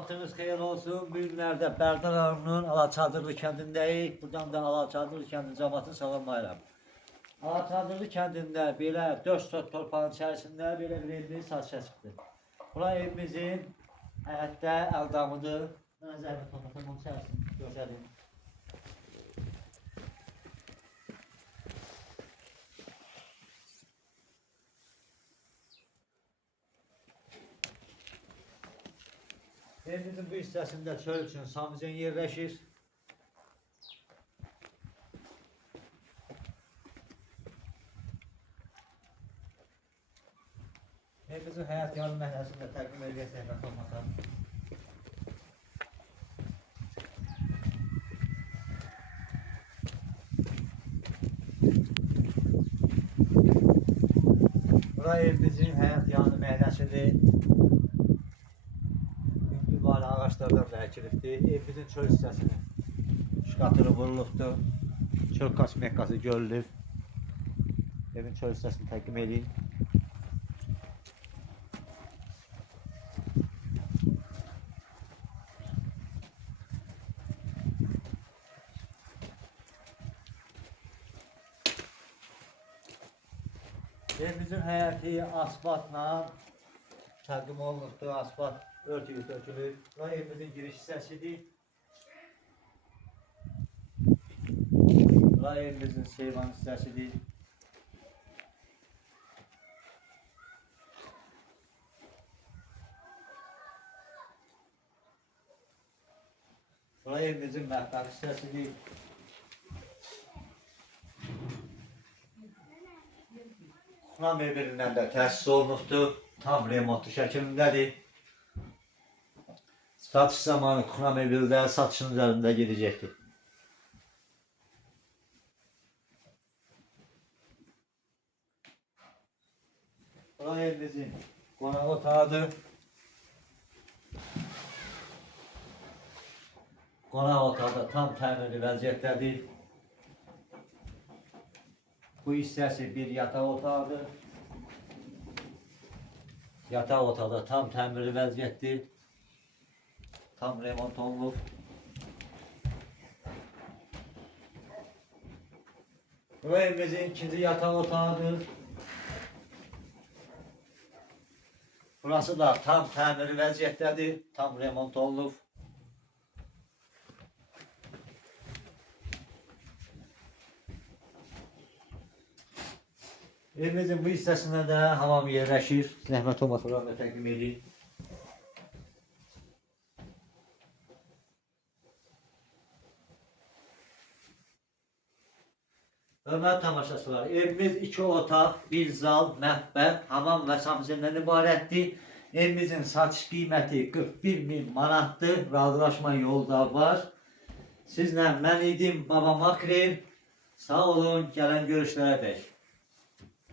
Sabahınız xeyir olsun. Bu günlərdə Bərdər rayonunun Alaçadırlı kəndindəyik. Buradan da Alaçadırlı kəndinin cəmaatını salamlayıram. Alaçadırlı kəndində belə 4 sot torpağın içərisində belə bir evimiz satışa çıxdı. Bura evimizin həyətdə əldamıdır. Mən zəhmət olmasam onun içərisini göstərim. Evimizin bu hissəsində çöl üçün samizən yerləşir. Evimizin həyat yanı məhəlləsində təqdim edilən zəhmət olmasam. Bura evimizin həyat yanı məhəlləsidir. Var ağaçlardan da əkilibdir. Evimizin çöl hissəsini şkatırı vurulubdur. Çöl kosmetikası görülür. Evin çöl hissəsini təqdim edeyim. Evimizin həyəti asfaltla təqdim olunubdur. Asfalt örtülü tökülür. Bura evimizin giriş hissəsidir. Bura evimizin seyvan hissəsidir. Bura evimizin mətbəx hissəsidir. Xuna mebelindən də təsis olunubdur. Tam remontlu şəklindədir. Satış zamanı Xuna mebeldə satışın üzərində gedəcəkdir. Bura evimizin qonaq otağıdır. Qonaq otağı da tam təmirli vəziyyətdədir. Bu hissəsi bir yataq otağıdır. Yataq otağı da tam təmirli vəziyyətdir. Tam remont olunub. Bu evimizin ikinci yataq otağıdır. Burası da tam təmirli vəziyyətdədir. Tam remont olunub. Evimizin bu hissəsində də hamam yerləşir. Zəhmət olmasa buranı təqdim edeyim. Hörmətli tamaşaçılar, evimiz 2 otaq, 1 zal, mətbəx, hamam və samizəndən ibarətdir. Evimizin satış qiyməti 41.000 manatdır. Razılaşma yolu da var. Sizlə mən idim Baba Makrel. Sağ olun, gələn görüşlərə dək.